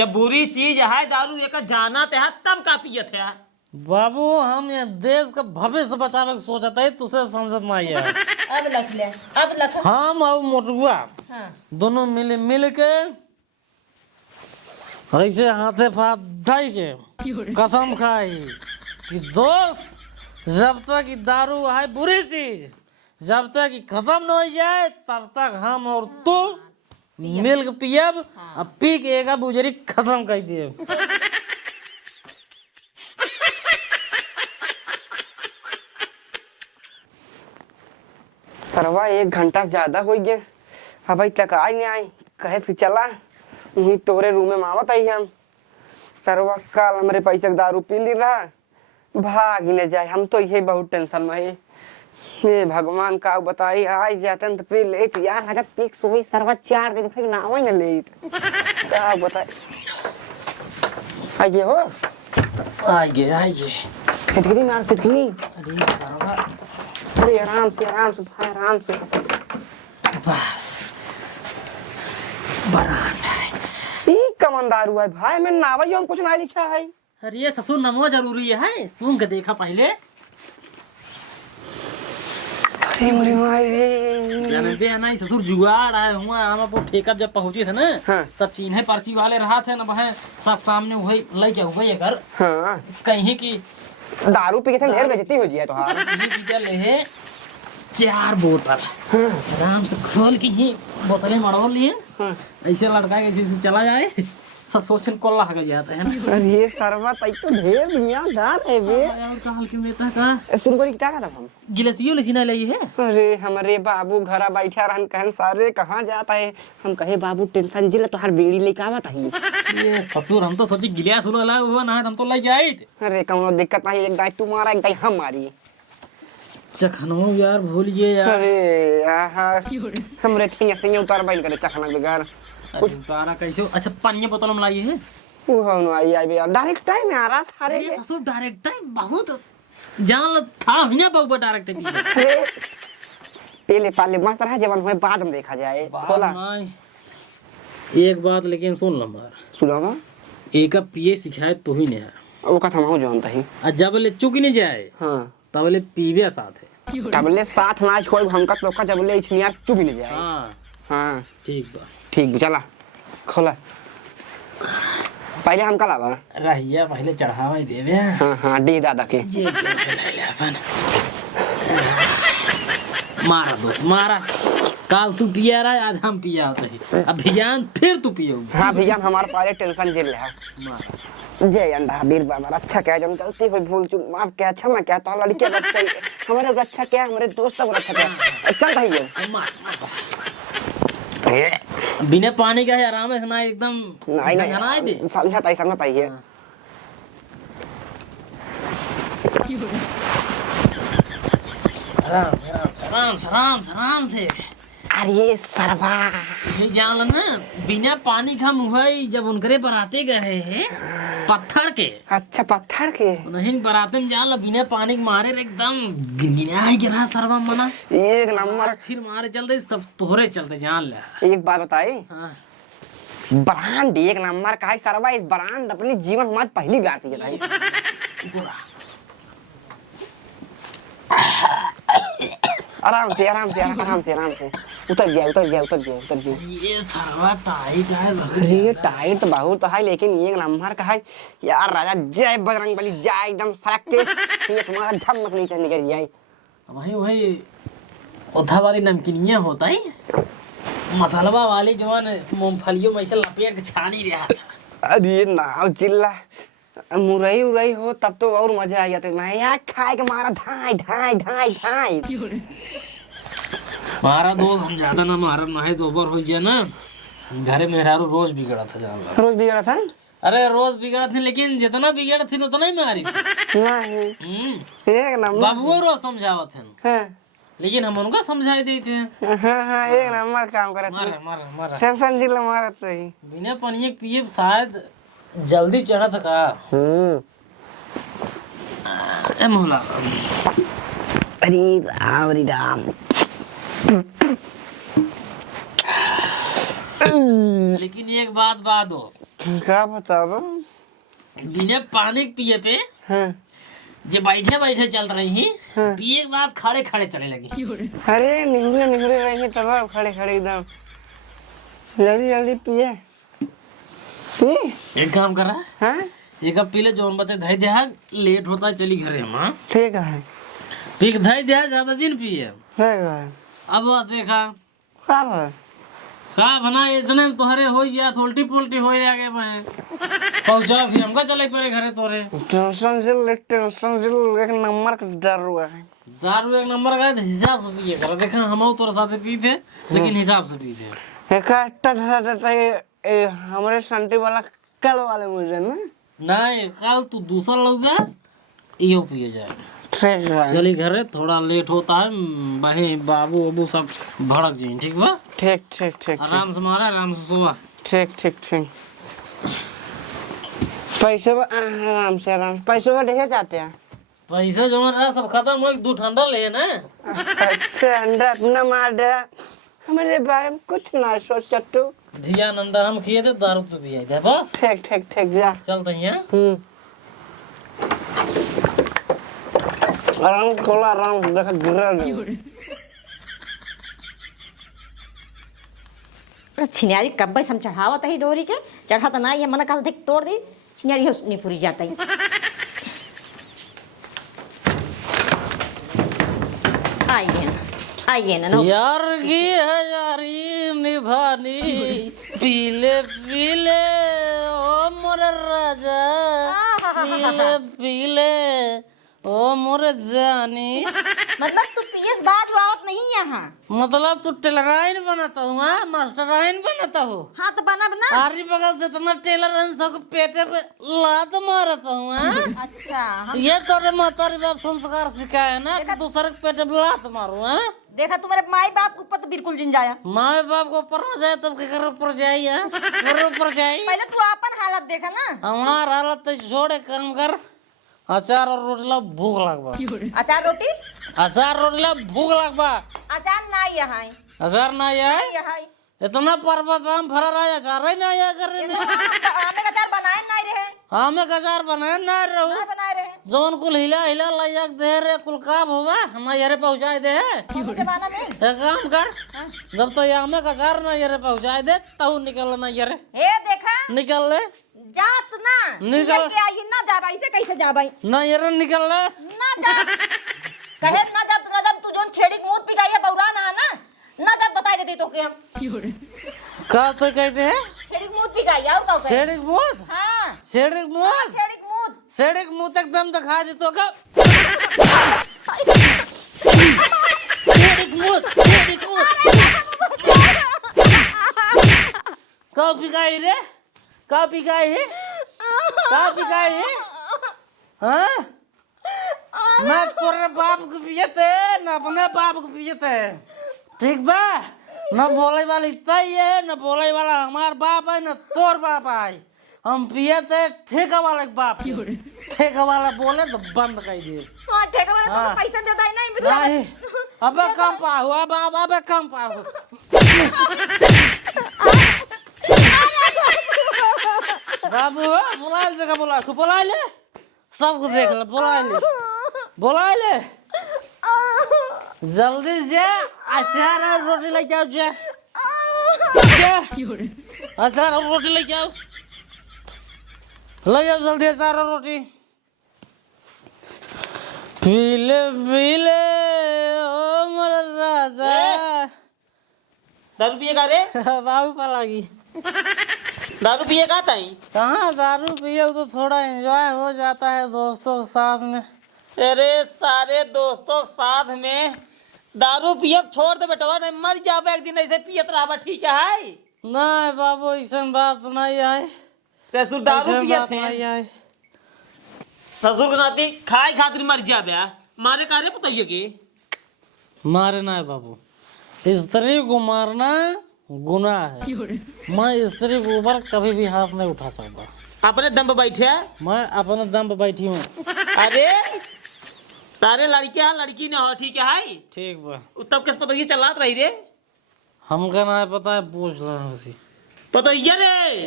जब बुरी चीज है दारू एक जाना ते है तब का पियत है। बाबू हम ये देश का भविष्य बचावे के सोचत है, तुझे समझत नहीं है। अब लख ले, अब लख। हम और मोटुआ हाँ। दोनों मिल के ऐसे हाथे फाथ धाई के कसम खाई कि दोस्त जब तक कि दारू है बुरी चीज, जब तक कि खत्म न हो जाए तब तक हम और तू मिल के पियब, अब पी के एक बुजरी खत्म कर दिए। परवा 1 घंटा से ज्यादा हो गया, अब तक आई नहीं आई। कहे फिर चला वही तोरे रूम में आवत आई हम। सरवा कल हमारे पैसे का दारू पी ली रहा, भाग ही न जाए। हम तो यही बहुत टेंशन में है। ये भगवान का बताई आई जाते तो पी ले यार। हजब पीक सोई सरवा 4 दिन फिर ना आई न ले का बताई। आइए हो आइए सिटकनी मार सिटकनी। अरे सरवा, अरे आराम से भाई आराम से। बस बरांडा है। कमन दारू है भाई, मैं नावा हम कुछ ना लिखा है। अरे ससुर नमो जरूरी है, सुन के देखा पहले। अरे मुरी माई रे जानते हैं ना ससुर जुगाड़ आए हुआ। हम आपको ठेका जब पहुंचे थे ना, हाँ। सब चिन्हे पर्ची वाले रहा थे ना, वह सब सामने वही लेके हुए घर। हाँ। कहीं की दारू पी के ढेर बेइज्जती हो जिया तोहार। ले 4 बोतल आराम से खोल के ही बोतलें मड़ो लिए। ऐसे लड़का के जैसे चला जाए सब सोचन को लग जाता है ना। अरे सरवा तई तो ढेर दुनियादार है बे। और कहल के मेता का सुन को क्या करब हम। गिलसियो लेसिना लई है। अरे हमारे बाबू घरा बैठा रहन कहन सारे कहाँ जाता है। हम कहे बाबू टेंशन जिला तोहार बीड़ी लेके आवत है। ये ससुर हम तो सोची गिलिया सुनो ला हुआ ना, हम तो लई जाई थे। अरे कौनो दिक्कत नहीं, एक गाय तू मारा एक गाय हम मारी। चखनो यार भूलिए यार। अरे यार हमरे ठिया से उतार बैल करे चखना बेकार। तारा कैसे। अच्छा पानी बोतल में लाई है। वो हम आई आई यार डायरेक्ट टाइम में आ रहा सारे। अरे ससुर डायरेक्ट टाइम बहुत जान ल था हिना बहु डायरेक्ट भी। अरे पहले पाले मस्त रहा जवन हुए बाद में देखा जाए। खोला एक बात लेकिन सुन ल मार। सुनावा एक पिए सिखाए तो ही नहीं है। वो कथा हम जानता ही। आ जब ले चुक नहीं जाए हां तब ले पीबे साथ है। तबले साथ ना छोड़ हमका तो का जबले इछनिया चुप नहीं जाए। हां हां ठीक बा। ठीक चला खोला। पहले हम कल आवा रहिया पहले चढ़ावा ही देवे। हां हां डी दादा के जे ले ले अपन मारा दोस्त मारा। कल तू पिया रहा, आज हम पिया होते ही। अब भियान फिर तू पियोगे। हां भैया हमारे पारे टेंशन झेल रहा। मारा जय अंडा बीर बाबा अच्छा क्या जब गलती हुई भूल चूक माफ क्या क्षमा क्या तो लड़के बच्चे हमारे अच्छा क्या हमारे दोस्तों को अच्छा क्या चल भाई ये मार। बिना पानी का है आराम से ना एकदम नहीं दे। समझा पाई है। आराम से। अरे सरवा ये जान लो ना, बिना पानी का मुहई जब उनकरे बराते गए हैं पत्थर के। अच्छा पत्थर के नहीं बराते में जान लो बिना पानी के मारे एकदम गिनगिना ही गिरा सरवा मना। एक नंबर फिर मारे चलते सब तोहरे चलते जान ले। एक बात बताई। हाँ। ब्रांड एक नंबर का है सरवा। इस ब्रांड अपनी जीवन हमारी पहली बार थी भाई। आराम से उतर जाए। ये सरवा टाइट है। ये टाइट बहुत है लेकिन एक नंबर का है यार। राजा जय बजरंगबली जय एकदम सड़क के ये तुम्हारा धम मत नीचे निकल जाए। वही ओथा वाली नमकीनियाँ होता है मसालवा वाली जवान मूंगफलियों में से लपेट के छानी रहा था। अरे नाव चिल्ला मुरई हो तब तो और मजा आ जाता। मैं यार खाए के मारा ढाई मारा दोस्त हम ज्यादा ना मारा ना है दोबर हो जाए ना। घरे मेहरारू रोज बिगड़ा था जान। रोज बिगड़ा था। अरे रोज बिगड़ा थी लेकिन जितना बिगड़ा थी उतना ही मारी थी। नहीं एक नंबर बाबुओ रोज समझावत थे हाँ लेकिन हम उनको समझाई देते हैं। हाँ एक नंबर काम करत। मारा टेंशन जिला मारत तो ही बिना पानी पिए शायद जल्दी चढ़ा था का। ए मोहला अरे राम लेकिन एक बात दोस्त का बताओ? बिना पानी पिए पे हाँ जो बैठे बैठे चल रही हाँ। पिए के बाद खड़े खड़े चले लगी। अरे निहुरे निहुरे रहेंगे तब आप खड़े खड़े एकदम। जल्दी जल्दी पिए पी। एक काम कर रहा है, हाँ एक कप पी ले, जो बचे धई दे, लेट होता है चली घरे हम। ठीक है पी के धई दे, ज्यादा जिन पिए। ठीक है। अब देखा का भाई का बना इतने में तोहरे हो गया, उल्टी पुल्टी हो आगे मैं पहुंचा भी हमका चले पड़े घरे तोरे। टेंशन जिल एक नंबर का डर हुआ है। दारू एक नंबर का है तो हिसाब से पिए कर। देखा हम तोरे साथे पी थे, लेकिन हिसाब से पी थे। हमारे संटी वाला कल वाले मुझे ना नहीं, कल तू दूसरा लोग यो पिए जाए। ठीक है चली घरे, थोड़ा लेट होता है, बहन बाबू अबू सब भड़क जाए। ठीक बा, ठीक ठीक ठीक आराम से मारा, आराम से सोवा। ठीक ठीक ठीक। पैसे आराम से पैसों का देखे जाते हैं। पैसा जमा रहा सब खत्म हो, 2 ठंडा ले ना। अच्छा अंडा अपना मार दे, हमारे बारे में कुछ ना सोच चट्टू। धियान अंडा हम खिए थे, दारू तो पिए थे बस। ठीक ठीक ठीक जा चलते हैं। आराम खोला, आराम देखा गिरा नहीं। छिनारी कब भाई हम चढ़ावत है डोरी के चढ़ा तो ना ये मन का देख तोड़ दी छिनारी हो नहीं पूरी जाता है। आइए ना नो। यार की है यारी निभानी, पीले पीले ओ मोरे राजा, पीले पीले ओ मोरे जानी। मतलब तू पीएस बाज आवत नहीं यहाँ। मतलब तू टेलराइन बनाता हूँ, मास्टराइन बनाता हूँ। हाँ तो बना बना। आरी बगल से इतना टेलर है, सबको पेटे पे लात मारता हूँ। अच्छा ये तोरे मातारी बाप संस्कार सिखाए ना कि दूसरे के पेटे पे लात मारू। देखा तुम्हारे माई बाप ऊपर तो बिल्कुल जिन जाया। माँ बाप को ऊपर न जाए तब के ऊपर जाइए, ऊपर जाइए। पहले तू अपन हालत देखा ना। हमार हालत तो छोड़े, काम कर। अचार और रोटी ला, भूख लगवा। अचार रोटी अचार रोटी ला, भूख लगवा। अचार ना यहाँ अचार ना आए, यहाँ इतना पर्वत आम फरा रहा है, अचार ही ना आया कर रहे। आमे अचार बनाए ना रहे। हाँ मैं अचार बनाए ना रहू, ना बनाए रहे जौन कुल हिला हिला लायक दे रे कुल काम होगा हम यारे पहुँचाए दे। जमाना में एक काम कर, जब तो यहाँ में अचार ना यारे पहुँचाए दे तब निकल ना यारे। ए देखा निकल ले जात ना निकल के आई ना जा भाई से कैसे जा भाई ना यारे, निकल ले ना जा कहे ना जब तू जोन छेड़ी मूत पी गई है बौरा ना जब बता देते तो के हम का तो कहते हैं छेड़ी मूत पी गई और का शेडिक मूत, हां शेडिक मूत, छेड़ी मूत शेडिक मूत एकदम दिखा दे तो का शेडिक मूत, शेडिक मूत। का पिकाई रे, का पिकाई है, का पिकाई है। हाँ मैं तोरे बाप को पियते न अपने बाप को पियते, ठीक बा। न बोले वाला इतना ही है, न बोले वाला हमार बाप है, न तोर बाप है। हम पियते ठेका वाला के बाप, ठेका वाला बोले तो बंद कर दिए। हां ठेका वाला तो पैसा देता ही नहीं बिल्कुल नहीं अबे कम पाहु, अब कम पाहु। बाबू बुला ले, जगह बुला ले, सबको देख ले, बुला ले जल्दी से। अचार और रोटी लेके आओ, जा अचार और रोटी लेके आओ, ले जाओ जल्दी अचार और रोटी। पीले पीले ओ मोरे राजा। दारू पिए का रे? बाबू पलागी दारू पिए का ताई? कहाँ दारू पिए तो थोड़ा एंजॉय हो जाता है दोस्तों के साथ में। अरे सारे दोस्तों के साथ में दारू पिए छोड़ दे बेटा, नहीं मर जाबे एक दिन ऐसे पियत रहा, ठीक है? नहीं बाबू ऐसा बात नहीं है, ससुर दारू ऐसन पिए बात थे, नहीं है। ससुर के नाती खाए खातिर मर जाबे, मारे का रे बताइए के? मारे ना बाबू, स्त्री को मारना गुनाह है। मैं स्त्री के ऊपर कभी भी हाथ नहीं उठा सकता। अपने दम पे बैठे? मैं अपने दम पे बैठी हूँ। अरे सारे लड़कियां लड़की ने हो, ठीक है? ठीक बा, तब किस पता ये चलात रही रे? हमका ना पता है, पूछ रहा हूँ उसी। पता ये रे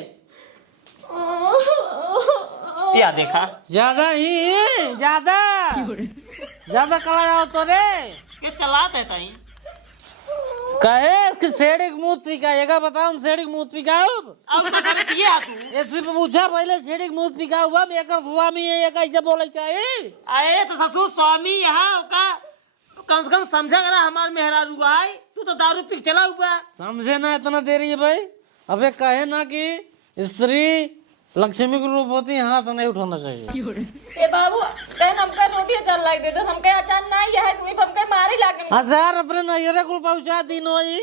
या देखा ज्यादा ही ज्यादा कला जाओ तो रे के चलाते है कहीं कहे इसकी सेडिक मुंह पिकाएगा बताओ हम सेडिक मुंह पिकाओ अब तो सारे पिए आ तू ये सिर्फ पूछा पहले सेडिक मुंह पिकाओ बा एकर स्वामी है ये कैसे बोले चाहिए आए तो ससुर स्वामी यहाँ का कम से कम समझा करा हमार मेहरारू आए तू तो दारू पी के चला हुआ समझे ना इतना देरी है भाई अबे कहे ना कि स्त्री लक्ष्मी के रूप होती है हाथ नहीं उठाना चाहिए ए बाबू कहन हमका रोटी चल लाग दे तो हमके अचान नहीं है तू हमके मारी लागे हजार अपने नैयरे को पहुंचा दिनो जी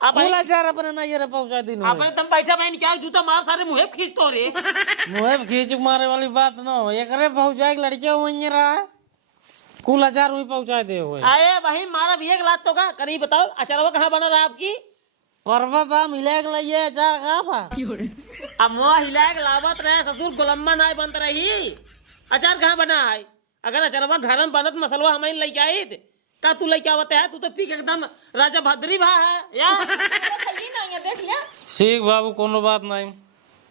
अब फूल हजार अपने नैयरे पहुंचा दिनो अपने तुम बैठा बहन क्या जूता मार सारे मुँह खींच तो रे मुहे खींच मारे वाली बात ना हो एकरे पहुंचा के लड़के वहीं रहा कुल हजार वहीं पहुंचा दे हुए आए भाई मारा भी एक लात तो का करीब बताओ अचारवा कहाँ बना रहा आपकी पर्वत हम हिला के लिए अचार कहाँ पा अब मुआ हिला के लावत रहे ससुर गोलम्मा नाय बनत रही अचार कहाँ बना है अगर अचारवा घर में बनत मसलवा हमें लेके आई का तू लेके आवत है तू तो पी के एकदम राजा भद्री भा है या खली नहीं है देख लिया ठीक बाबू कोनो बात नहीं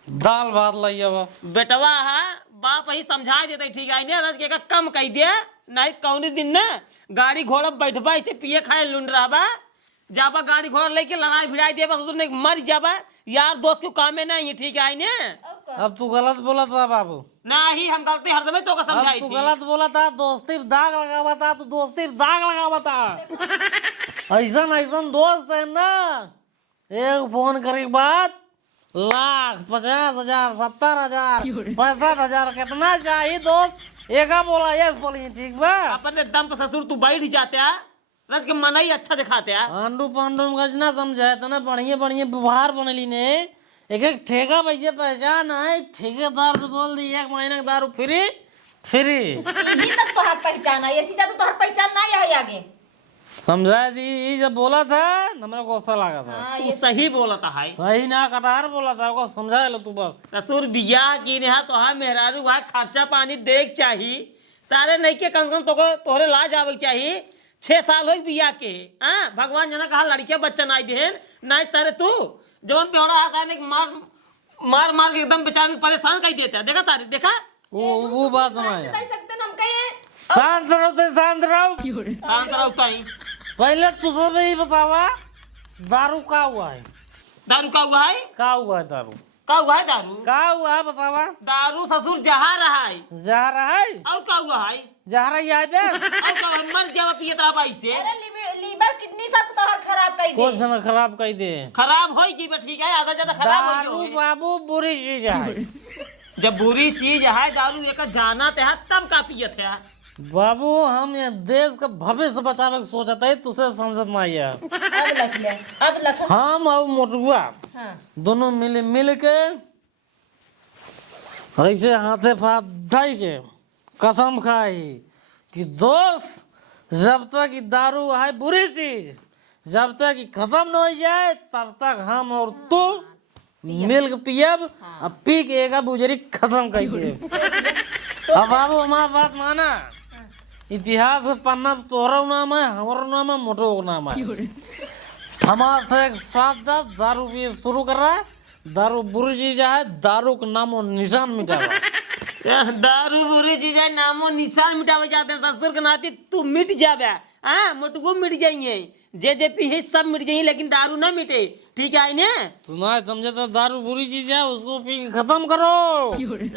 दाल भात लाइए बा बेटवा है बाप ही समझा देते ठीक है ना रज के का कम कह दे नहीं कौनी दिन ना गाड़ी घोड़ा बैठबा इसे पिए खाए लुंड रहा जाबा गाड़ी घोड़ा लेके लड़ाई भिड़ाई दे बस उसने मर जाबा यार दोस्त को काम में नहीं है ठीक है ने अब तू गलत बोला था बाबू नहीं हम गलती हरदम तो का अब समझाई तू थी गलत बोला था दोस्ती पे दाग लगावा था तू दोस्ती पे दाग लगावा था ऐसा ऐसा दोस्त है ना एक फोन करे के बाद लाख 50,000 70,000 65,000 कितना चाहिए दोस्त एका बोला यस बोली ठीक बा अपने दम पर ससुर तू बैठ जाते है रज के मन ही अच्छा दिखाते हैं पांडु पांडु का ना समझाए तो ना बढ़िया बढ़िया व्यवहार बनली ने एक एक ठेका पैसे पहचान है ठेकेदार से बोल दी 1 महीने का दारू फ्री यही तक तो हाथ पहचान है ऐसी तो हाथ पहचान नहीं है आगे समझा दी ये जब बोला था हमारा गुस्सा लगा था हाँ तू सही बोलता है वही ना कटार बोला था को समझा लो तू बस ससुर बियाह की ने तो हाँ मेहरारू वहाँ खर्चा पानी देख चाहिए सारे नहीं के कम से कम तोहरे लाज आवे चाहिए 6 साल हो बियाह के हाँ भगवान जना कहा लड़के बच्चा नाई देन नाई सारे तू जवन पे होड़ा आसान एक मार मार के एकदम बेचारे को परेशान कर देता है देखा सारी देखा वो बात ना है कह सकते हम कहे शांत रहो तो शांत रहो शांत रहो ताई पहले तुझे भी बतावा दारू का हुआ है दारू का हुआ है का हुआ है दारू का हुआ है दारू का हुआ है बतावा दारू ससुर जहा रहा है जा रहा है और का हुआ है जा रही है बे और का मर जावा पिए ता भाई से अरे लीवर किडनी सब तोहर खराब कर दे कुछ ना खराब कर दे खराब होई की बे ठीक है आधा ज्यादा खराब दारू होई बाबू बुरी चीज है जब बुरी चीज है दारू एक जाना ते है तब का पियत है बाबू हम ये देश का भविष्य बचावे के सोचते है तुझे समझत नहीं है अब लख ले अब लख हम और मोटुआ हां दोनों मिल के ऐसे हाथे फाथ धाई के कसम खाई कि दोस्त जब तक कि दारू है बुरी चीज जब तक कि खत्म न हो जाए तब तक हम और तू मिल के पियब अब पी के एक बुजरी खत्म कर दे अब बाबू हमारा बात माना इतिहास के पन्ना तोहरा नाम है हमारा नाम है मोटो का नाम है हमारे से एक साथ दारू पिए शुरू कर रहा है दारू बुरी चीज है दारू का नामो निशान मिटावा दारू बुरी चीज है नामो निशान मिटावे जाते हैं ससुर के नाती तू मिट जावे हाँ मोटको मिट जाइए जे पी है सब मिट जाइए लेकिन दारू ना मिटे ठीक है ने तुम्हारे समझे तो दारू बुरी चीज है उसको पी के खत्म करो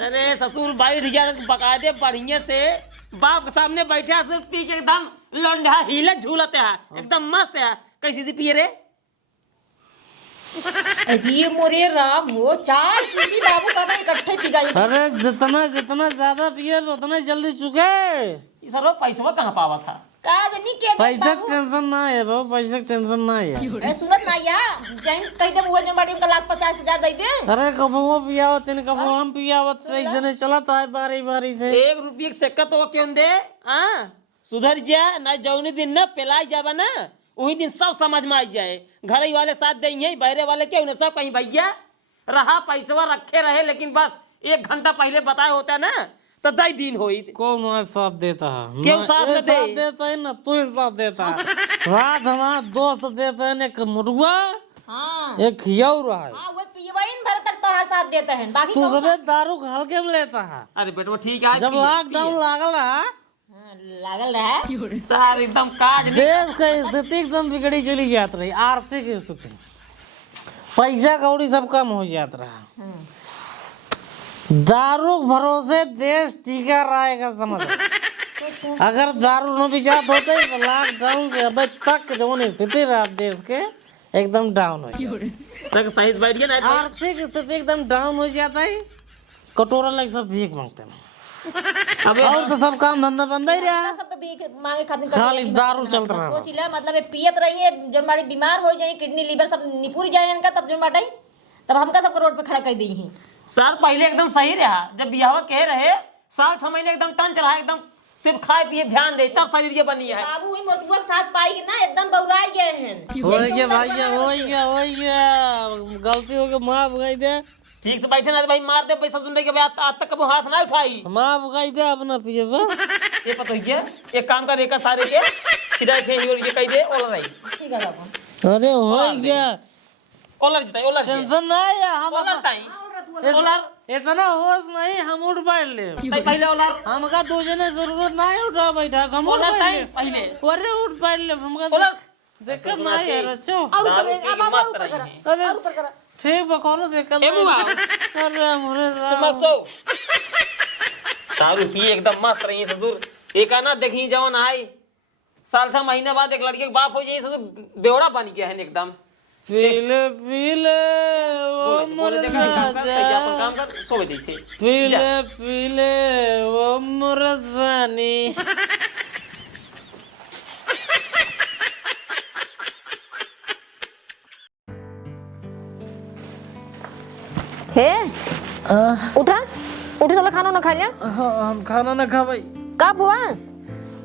अरे ससुर भाई रिजा पका दे बढ़िया से बाप के सामने बैठे ससुर पी के एकदम लंडा हिलत झूलते है एकदम मस्त है कैसी सी पिए रे अरे मोरे राम हो 4 सीसी बाबू का इकट्ठे पी गई अरे जितना जितना ज्यादा पिए उतना जल्दी चुके ये सर पैसा कहाँ पावा था का जनी के पैसा का टेंशन ना है बाबू पैसा का टेंशन ना है ए सूरत ना या जैन कह दे वो जन बाड़ी में 1,50,000 दे दे अरे कबो पियाओ तीन कबो हम पियावत ऐसे नहीं चलता है बारी बारी से 1 रुपये के सिक्का तो क्यों दे हाँ सुधर जा ना जौनी दिन ना पिलाई जावा ना वही दिन सब समझ में आ जाए घर ही वाले साथ देंगे बहरे वाले क्यों ना सब कहीं भैया रहा पैसा रखे रहे लेकिन बस 1 घंटा पहले बताए होता ना तो 10 दिन होई कौन हमारे साथ देता है क्यों साथ न दे? देता है ना तू ही साथ देता है रात हमारा दोस्त देता है एक मुर्गा हां एक खियौर है हां वो पीवाइन भर तक तो हमारा साथ देते हैं, बाकी तू कौन सा- सब दारू हल्के में लेता है। अरे बेटवा ठीक है, जब पिए, लॉकडाउन लागल रहा हाँ, लागल रहा पिए। सर एकदम काज नहीं। देश का स्थिति एकदम बिगड़ी चली जात रही, आर्थिक स्थिति, पैसा कौड़ी सब कम हो जात रहा। दारू के भरोसे देश टीका रहेगा, समझ। अगर दारू न बिचात होते तो लॉकडाउन से अब तक जो स्थिति रहा देश के एकदम डाउन हो जाता। तक साइज बैठ गया ना तो- आर्थिक स्थिति एकदम डाउन हो जाता है, कटोरा लग सब भीख मांगते हैं। अबे और तो सब काम धंधा बंद ही रहा, सब तो भीख मांगे खातिर खाली दारू चलता रहा। सोच ले, मतलब ये पियत रही है, जब हमारी बीमार हो जाए, किडनी लीवर सब निपुर जाए इनका, तब जो बाटाई तब हमका सबको रोड पे खड़ा कर दी ही। सर पहले एकदम सही रहा, जब बियाह कह रहे साल 6 महीने एकदम टन चला, एकदम सिर्फ खाए पिए ध्यान दे, तब शरीर ये बनी है। बाबू ही मोटुआ के साथ पाई के ना एकदम बौराई गए हैं। हो गया भैया, हो गया, गलती हो गई, माफ कर दे, ठीक से बैठे ना तो भाई मार दे, पैसा सुनने के बाद आज तक कभी हाथ ना उठाई। माफ कर दे अपना पिए बा। ये पता है एक काम कर, एक सारे के सीधा थे ये कह दे ओलर रही। ठीक है बाबू, अरे हो गया, ओलर जीता, ओलर जी टेंशन ना है, हम ओलर ताई ओलर इतना होश नहीं, हम उठ बैठ ले, ताई पहले ओलर हमका दो जने जरूरत नहीं उठा बैठा, हम उठ ओलर बैठ ताई ले, पहले अरे उठ बैठ ले, हमका ओलर दिक्कत नहीं है रचो। और ऊपर दारू पी अब के अब मस्त ऊपर करा, रही अरे और ऊपर करा। ठीक बा, कोनो दिक्कत ए मुआ नहीं। अरे मोरे चमक सो दारू पी एकदम मस्त रही ससुर। एक आना देखी जवन आई साल 6 महीने बाद एक लड़के के बाप हो जाए ससुर, बेवड़ा बन गया है एकदम। पीले पीले वो बोले मोरे देखा काम कर, कैसे अपन काम कर, सो गई से पीले पीले वो मोरे जानी। हे उठा उठ, चलो खाना ना खा लिया। हाँ, हम खाना ना खा भाई, कब हुआ?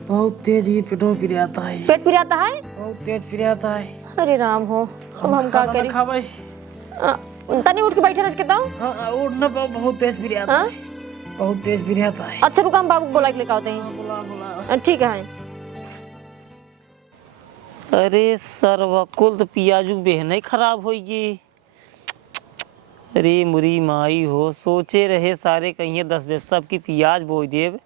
बहुत तेज ही पेटो पिराता है, पेट पिराता है? बहुत तेज पिराता है। अरे राम हो, अब हम क्या खाना ना करें? खा भाई। तनी उठ के बैठे रह के तो। हाँ, उठना बहुत तेज पिराता हाँ? है, बहुत तेज पिराता है। अच्छा रुका, हम बाबू को बुला के लेकर आते हैं। बुला बुला। ठीक है। अरे सर्वकुल तो पियाजू बेहने खराब होगी। अरे मुरी माई हो, सोचे रहे सारे कहिए 10 बेस सब की पियाज बोई देव,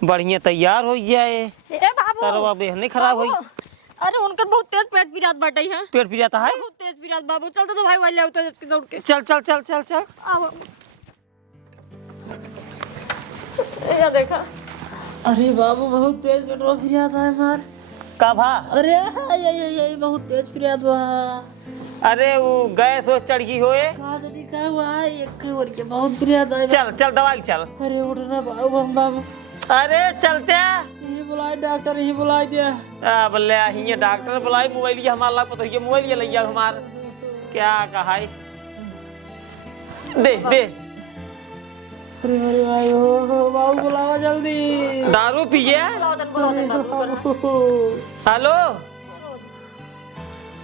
बढ़िया तैयार हो जाए, ए बाबू, सरवा बेहने खराब होई। अरे उनका बहुत तेज पेट पिरात बाटे है, पेट पी जाता है। बहुत तेज पिरात। बाबू चल तो भाई वाले उतर के दौड़ के चल चल चल चल चल आओ। ये देखा, अरे बाबू बहुत तेज पेटो पिराता है मार। का भा। अरे ये बहुत तेज पिराता है। अरे वो गैस वो चढ़ गई होए। कादरी का हुआ एक और के बहुत पिराता है। चल चल दवाई चल। अरे उठना बाबू, हम बाबू अरे चलते यही बुलाए डॉक्टर, यही बुलाए दिया। बोले हिये डॉक्टर बुलाई, मोबाइल ये हमारा पता है, मोबाइल ये लिया हमार क्या कहा है? दे दे अरे अरे भाई हो बाबू बुलावा जल्दी। दारू पिए। हेलो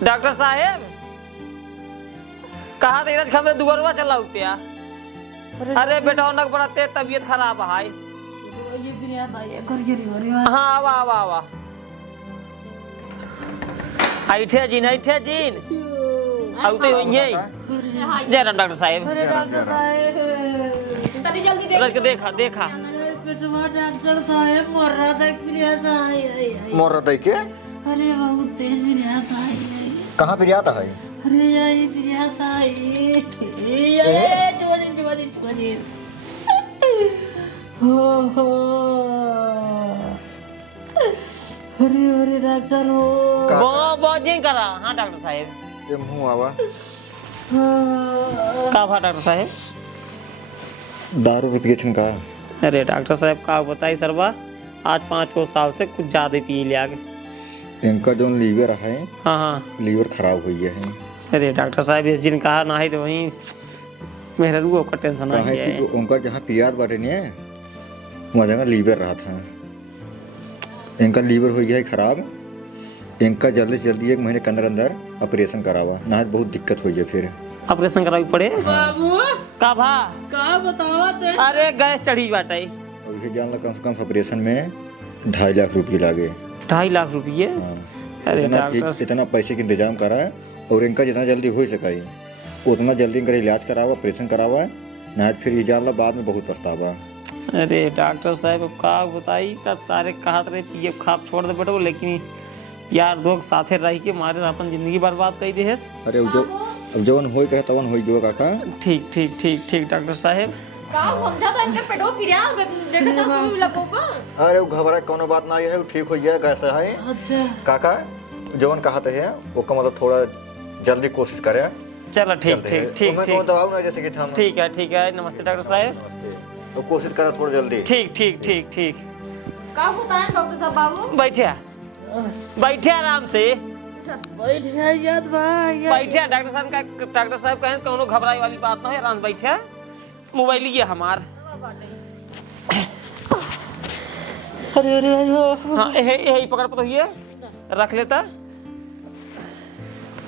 डॉक्टर साहेब, कहा धीरज खबरे दुगरवा चला उठया। अरे बेटा उनक बड़ा तेज तबीयत खराब है। ये पिराता है, एक और गिरी हाँ आवा आवा आवा ऐठे जीन आउते होइए। जय राम डॉक्टर साहेब। अरे डॉक्टर साहब, तनी जल्दी देख। लड़के देखा देखा अरे पेटवा डॉक्टर साहब मर रहा था, पिराता है। मोर रहा के अरे बहुत तेज पिराता है। कहाँ पे आता है? अरे यही पिराता है। ये चुवाजी हो। अरे अरे डॉक्टर हो। बहुत जिन करा। हाँ डॉक्टर साहेब। ये मुँह आवा का भा डॉक्टर साहेब? दारू भी पिए छन का? अरे डॉक्टर साहब का बताई सरवा, आज 5 साल से कुछ ज्यादा पी लिया। इनका जो लीवर है, हाँ हाँ लीवर खराब हो गया है। अरे डॉक्टर साहब इस दिन कहा ना ही तो वहीं मेरे रुओ का टेंशन आ कहा गया कि है। उनका जहाँ पियाज बाटे ने वहाँ जगह लीवर रहा था। इनका लीवर हो गया है खराब। इनका जल्दी से जल्दी 1 महीने के अंदर अंदर ऑपरेशन करावा, ना बहुत दिक्कत हो गई फिर। ऑपरेशन करावी पड़े। बाबू का भा? का बतावा ते? अरे गैस चढ़ी बाटे। अब ये जान लो कम से कम ऑपरेशन में 2.5 लाख रुपये लागे। 2.5 लाख रुपये? हाँ, अरे इतना डॉक्टर इतना पैसे के इंतजाम करा है और इनका जितना जल्दी हो सका उतना जल्दी इनका इलाज करावा, ऑपरेशन करावा, ना फिर ये जान ला बाद में बहुत पछतावा। अरे डॉक्टर साहब अब का बताई का सारे कहत रहे पीएफ खाप छोड़ दे बेटो, लेकिन यार दोस्त साथे रह के मारे अपन जिंदगी बर्बाद कर दे। अरे अब जवन होई कहे तवन होई जो काका। ठीक ठीक ठीक ठीक डॉक्टर साहब। का समझा था इनके पेटो पिरिया देखे तो सुई लगो बा। अरे वो घबरा कोनो बात ना है, वो ठीक हो गया कैसे है। अच्छा काका जवन कहते हैं वो का मतलब थोड़ा जल्दी कोशिश करें। चलो ठीक ठीक ठीक ठीक दवाओ ना जैसे कि हम। ठीक है नमस्ते डॉक्टर साहब। तो कोशिश करें थोड़ा जल्दी। ठीक ठीक ठीक ठीक। का होता है डॉक्टर साहब बाबू? बैठे आराम से बैठ जाइए भाई। बैठे। डॉक्टर साहब कहें कोनो घबराई वाली बात ना है, आराम से बैठे। मोबाइल ये हमार। अरे अरे हाँ यही पकड़ तो ये रख लेता।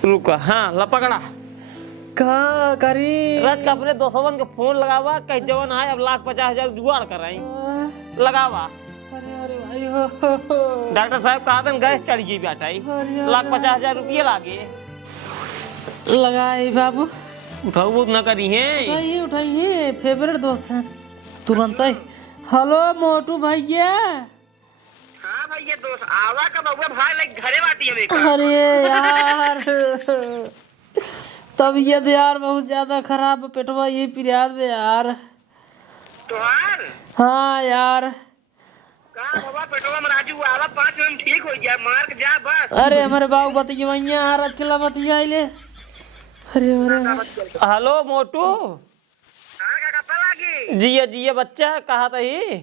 रुका हाँ लपकड़ा का करी राज का अपने दोस्तवन के फोन लगावा कह जवन है अब 1,50,000 जुगाड़ कर रही लगावा। अरे अरे भाई हो डॉक्टर साहब कहा था गैस चढ़ गई बेटा 1,50,000 रुपये लागे। लगाई बाबू। उठाऊ न करी है उठाइए फेवरेट दोस्त हैं तुरंत ही। हेलो मोटू भैया। हाँ भैया दोस्त आवा का बउआ भाई लाइक घरे बाटी है देखा। अरे यार तबीयत यार बहुत ज्यादा खराब, पेटवा यही पिरियाद में यार। तोहार हाँ यार। का बाबा पेटवा में राजू आवा 5 मिनट ठीक हो गया, मार के जा बस। अरे हमारे बाबू बतिया भैया आज के बतिया ले। अरे अरे हेलो मोटू। हाँ का कपड़ा लागी जिया बच्चा कहा था ही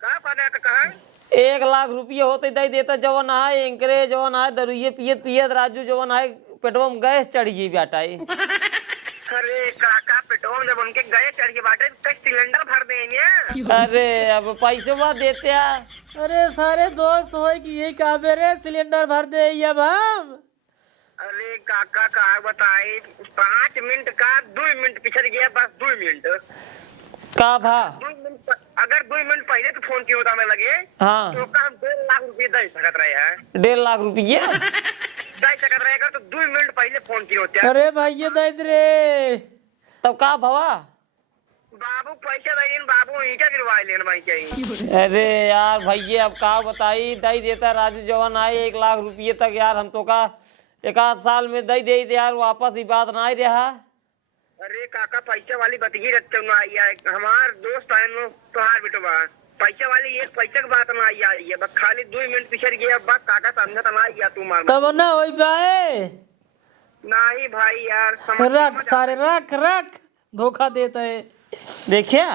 का पता कहा 1,00,000 रुपये होते दे देता जवन है एंकरे जवन है दरुये पियत राजू जवन है पेटवा में गैस चढ़ गई बेटा। अरे काका पेट्रोल जब उनके गए चढ़ के बाटे कई सिलेंडर भर देंगे। अरे अब पैसे बात देते हैं। अरे सारे दोस्त हो कि यही काबे रे सिलेंडर भर दे अब हम। अरे काका का बताए 5 मिनट का 2 मिनट पिछड़ गया बस 2 मिनट का भा 2 मिनट अगर 2 मिनट पहले तो फोन किया होता मैं लगे हाँ तो का 2,00,000 रुपये दे सकत रहे हैं। 1,50,000 रुपये दे सकत रहेगा तो 2 मिनट पहले फोन किया होता। अरे भाई ये दे दे रे तब का भवा बाबू पैसा दे बाबू ईटा गिरवा लेन भाई चाहिए। अरे यार भैया अब का बताई दई देता राजू जवान आए 1,00,000 रुपये तक यार हम तो का 1 साल में दई दे यार वापस ही बात ना रहा। अरे काका पैसा वाली बतगी रखते हमार दोस्त है नो तोहार बेटवा पैसा वाली एक पैसा की बात ना आई है बस खाली 2 मिनट पिछड़ गया बस काका समझा ना आई तू मार तब ना हो पाए। नहीं भाई यार रख सारे रख धोखा देता है। देखिया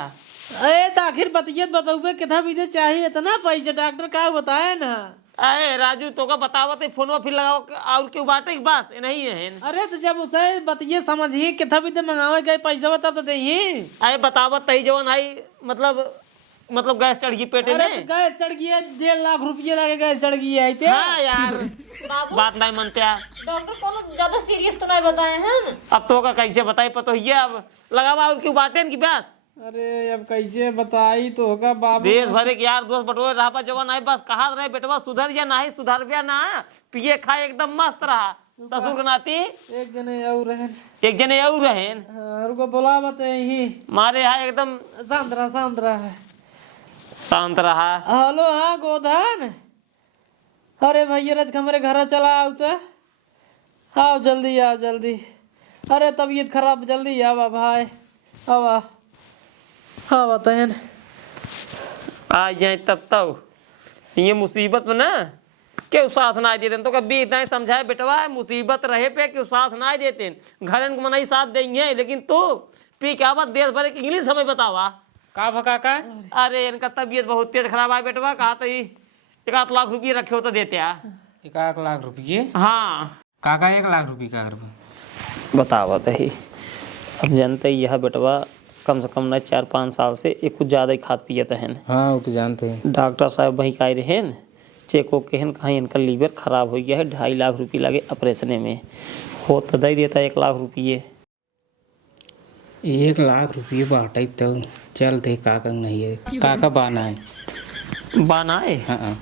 अरे तो आखिर बतियत बताऊबे कितना भी दे चाहिए इतना पैसा डॉक्टर का बताए ना। अरे राजू तो का बतावत है फोनवा फिर लगाओ और क्यों बाटे बस नहीं है। अरे तो जब उसे बतिये समझिए कितना भी दे मंगावे गए पैसा बता तो दही। अरे बतावत तही जवान आई मतलब गैस चढ़ गई पेटे अरे में। तो गैस चढ़ गई 1,50,000 रुपये लगे गैस चढ़ गई है। हाँ यार बात नहीं मानते यार। डॉक्टर कोनो ज्यादा सीरियस तो नहीं बताए हैं। अब तो का कैसे बताई पतो ये अब लगावा और क्यों बाटे की बस। अरे अब कैसे बताई तो होगा बाबू। देश भरे के यार दोस्त बटोरे रहा जवान है बस कहा रहे बेटवा सुधर या नहीं सुधर गया ना पिए खाए एकदम मस्त रहा ससुर के नाती एक जने और रहन रुको बोला बते ही मारे यहाँ एकदम शांत रहा शांत रहा। हेलो हाँ गोधन। अरे भैया रज हमारे घर चला आओ तो आओ जल्दी। अरे तबीयत खराब जल्दी आवा भाई आवा हाँ बताएं आ जाए तब ये मुसीबत में ना क्यों साथ ना देते तो कभी इतना समझाए बेटवा मुसीबत रहे पे क्यों साथ ना देते घर में मना ही साथ देंगे लेकिन तू पी क्या बात देश भर की इंग्लिश हमें बतावा का भका का। अरे इनका तबीयत बहुत तेज खराब है बेटवा कहा तो 1,00,000 रुपये रखे हो तो देते आ 1,00,000 रुपये। हाँ काका 1,00,000 रुपये का बतावा तो ही अब जानते ही यह बेटवा कम से कम ना 4-5 साल से एक कुछ ज़्यादा ही खाद पियत है। हाँ वो तो जानते हैं। डॉक्टर साहब वहीं का रहे चेक हो कहन कहीं इनका लीवर खराब हो गया है 2,50,000 रुपये लगे ऑपरेशन में हो तो दे देता 1,00,000 रुपये। 1,00,000 रुपये बाटे तो चलते काका नहीं है काका बाना है बनाए। हाँ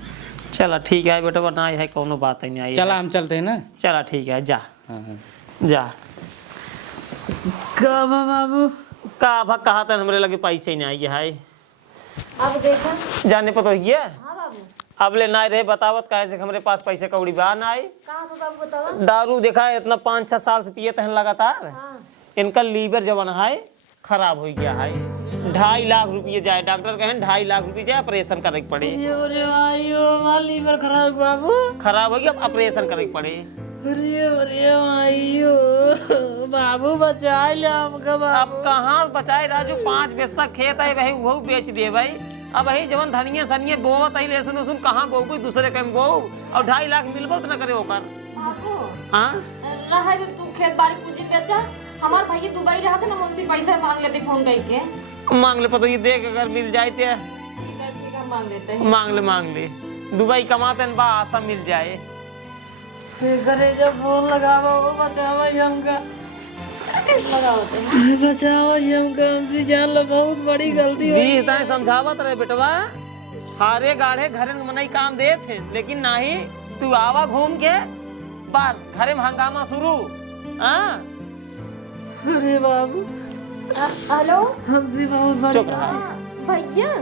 चला ठीक है बेटा बनाए है कोनो बात नहीं आई। चला हम चलते हैं ना। चला ठीक है जा हाँ जा। का बाबू का भा कहा था हमरे लगे पैसे ही नहीं है अब देखा। जाने पर तो ये हाँ बाबू। अब ले ना रहे बतावत काहे से हमरे पास पैसे कौड़ी बा ना आई। कहाँ पे बाबू बतावा। दारू देखा है इतना 5-6 साल से पिए तहन लगातार। हाँ। इनका लीवर जवन है खराब हो गया है। 2.5 लाख रुपये जाए डॉक्टर कहें 2.5 लाख रुपये जाए ऑपरेशन करे के पड़े। अरे भाइयो माल लीवर खराब बाबू। खराब हो गया अब ऑपरेशन करे के पड़े। अरे भाइयो बाबू बचा ले हमका अब बाबू। कहाँ बचाए राजू 5 बिस्सा खेत है वही वो बेच दे भाई। अब वही जवन धनिया सनिया बोवत है लहसुन उसुन कहाँ बो कोई दूसरे कहीं बो और 2.5 लाख मिलबो तो न करे ओकर। बाबू हाँ रहा है तू खेत बाड़ी पूंजी बेचा। हमार भैया दुबई रहा था ना हमसे पैसा मांग लेते फोन करके। मांग ले पतो ये देख अगर मिल जाए तो ठीक है मांग लेते हैं। मांग ले दुबई कमाते बा आशा मिल जाए। करे जब फोन लगावा वो बचावा हमका। लगाते हैं। बचाओ हमका हमसे जान लो बहुत बड़ी गलती हो भी इतना समझावत रहे बेटवा हारे गाढ़े घरे में मनाई काम दे थे लेकिन नहीं तू आवा घूम के बस घरे में हंगामा शुरू। हाँ अरे बाबू हेलो हमसे बहुत बड़ी चुप रहा। भैया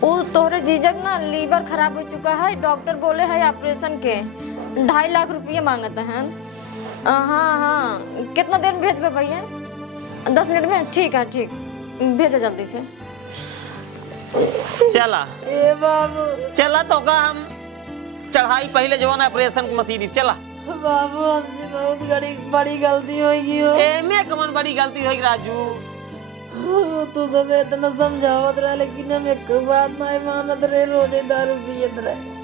वो तोहरे जीजक ना लीवर खराब हो चुका है। डॉक्टर बोले है ऑपरेशन के 2.5 लाख रुपये मांगते हैं। हाँ कितना देर में भेजबे भैया। 10 मिनट में ठीक है ठीक भेजो जल्दी से। चला ए बाबू चला तो का हम चढ़ाई पहले जो ना ऑपरेशन की मशीन चला। बाबू हमसे बहुत बड़ी गलती होगी हो। एमे कमन बड़ी गलती होगी राजू। तू सब इतना समझावत रहा लेकिन हम एक बात नहीं मानत रहे रोजे दारू पियत रहे।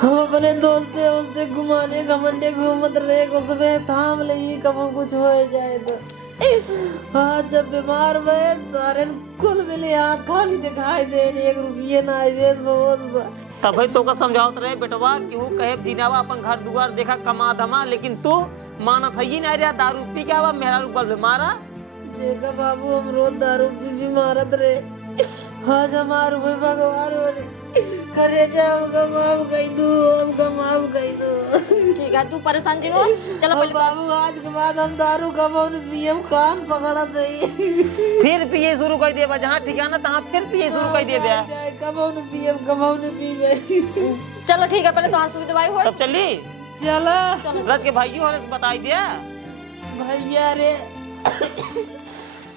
हम अपने दोस्ते उससे घुमाने घमंडे घूमत रहे को सब थाम ले कब कुछ हो जाए तो। आज जब बीमार हुए सारे कुल मिले हाथ खाली दिखाई दे 1 रुपये ना आए बहुत। तभी तो का समझावत रहे बेटवा कि वो कहे दिनावा अपन घर दुआर देखा कमा धमा लेकिन तू मानत है ही नहीं रहा दारू पी के आवा मेरा ऊपर मारा। जेका बाबू हम रोज दारू पी मारत रहे। आज हमार हुए भगवान हो करे जा हमका माफ कई दो। ठीक है तू परेशान जी हो। चलो अब बाबू आज के बाद हम दारू कबो न पियम कान पकड़ा दई। फिर पिए शुरू कर दिए जहाँ ठिकाना तहाँ फिर पिए शुरू कर दिए कबो न पीबे। चलो ठीक है पहले तो हाँ सुई दवाई हो। तब चली चला रज के भाइयों होने से बताई दिया भैया रे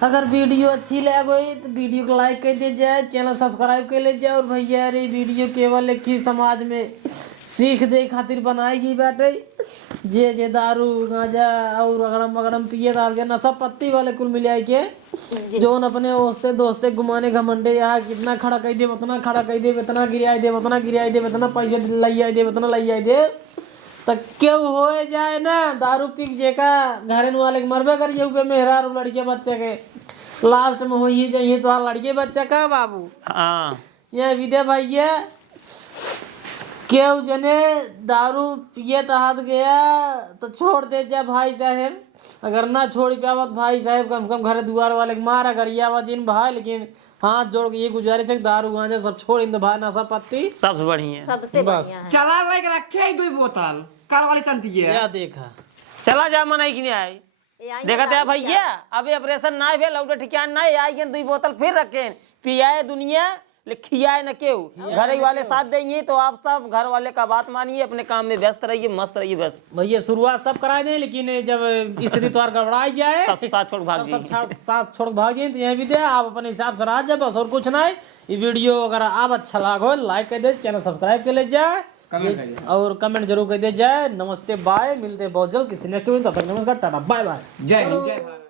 अगर वीडियो अच्छी लगे तो वीडियो को लाइक कर दिया जाए चैनल सब्सक्राइब कर ले जाए। और भैया रे वीडियो केवल एक ही समाज में सीख दे खातिर बनाई गई बाटे। जे दारू गांजा और अगड़म बगड़म पिए डाल के नशा पत्ती वाले कुल मिलाए के जोन अपने उससे दोस्ते घुमाने घमंडे यहाँ कितना खड़ा कर दे उतना खड़ा कर दे इतना गिराई दे उतना गिराई दे इतना पैसे लई दे उतना लई दे तो क्यों हो जाए ना दारू पी जेका घरे वाले के मरबे करिए ऊपर मेहरार लड़के बच्चे के लास्ट में हो ही जाइए तो लड़के बच्चा का बाबू। हाँ ये विदे भैया क्यों जने दारू पिए तो हाथ गया तो छोड़ दे जा भाई साहब। अगर ना छोड़ पावत भाई साहब कम से कम घरे दुआर वाले के मारा करिया जिन भाई लेकिन हाथ जोड़ के ये गुजारिश है दारू गांजा सब छोड़ इन भाई नशा पत्ती सबसे बढ़िया सबसे बढ़िया है। चला भाई रखे 2 बोतल कार वाली संती है या देखा चला जा मनाई कि नहीं आई देखा थे भैया अभी ऑपरेशन ना भेल लौटे ठिकान ना आई 2 बोतल फिर रखे पियाए दुनिया खियाए न क्यों घर वाले साथ देंगे तो आप सब घर वाले का बात मानिए अपने काम में व्यस्त रहिए मस्त रहिए बस। भैया शुरुआत सब कराए दें लेकिन जब स्त्री द्वार गड़बड़ाई जाए सब साथ छोड़ भाग सब साथ छोड़ भागे तो यह भी दे आप अपने हिसाब से रह जाए बस और कुछ नहीं। ये वीडियो अगर आप अच्छा लागो लाइक कर दे चैनल सब्सक्राइब कर ले जाए और कमेंट जरूर कर दे जाए। नमस्ते बाय मिलते बहुत जल्द किसी नेक्स्ट वीडियो तब तक नमस्कार टाटा बाय बाय जय हिंद जय भारत।